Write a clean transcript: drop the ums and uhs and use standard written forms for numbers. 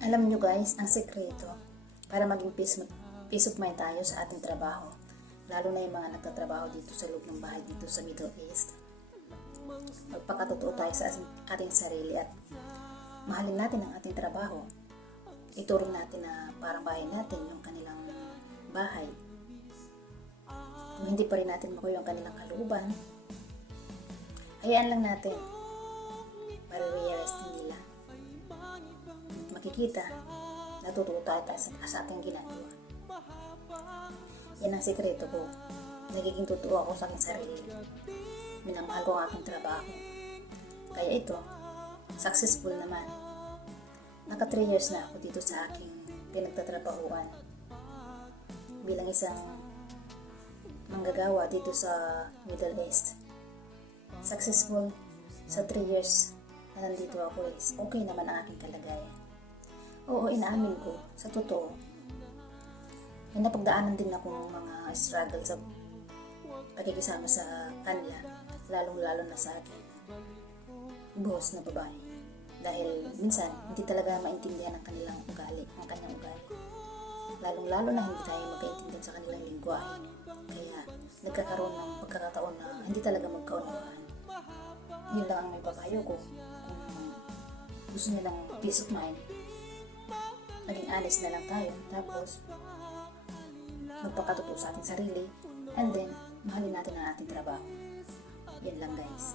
Alam nyo guys, ang sekreto para maging peace of mind tayo sa ating trabaho, lalo na yung mga nagtatrabaho dito sa loob ng bahay dito sa Middle East, magpakatotoo tayo sa ating sarili at mahalin natin ang ating trabaho. Ituring natin na parang bahay natin yung kanilang bahay. Kung hindi pa rin natin makuha yung kanilang kalooban, hayaan lang natin. Marirealize din nila. Makikita, natututo tayo sa ating ginagawa. Yan ang sikreto ko. Nagiging totoo ako sa aking sarili. Minamahal ko ang aking trabaho. Kaya ito, successful naman. Naka 3 years na ako dito sa aking pinagtatrabahuan. Bilang isang manggagawa dito sa Middle East. Successful sa 3 years na nandito ako is okay naman ang aking kalagayan. Oo, inaamin ko, sa totoo. May napagdaanan din akong mga struggle sa pagkikisama sa kanila, lalong-lalo na sa akin boss na babae. Dahil minsan, hindi talaga maintindihan ang kanyang ugali. Lalong-lalo na hindi tayo magkaintindihan sa kanilang lingwahe. Kaya, nagkakaroon ng pagkakataon na hindi talaga magkaunawaan. Yun lang ang may papayo ko. Kung gusto nilang peace of mind, maging honest na lang tayo. Tapos, magpakatotoo sa ating sarili. And then, mahalin natin ang ating trabaho. Yan lang guys.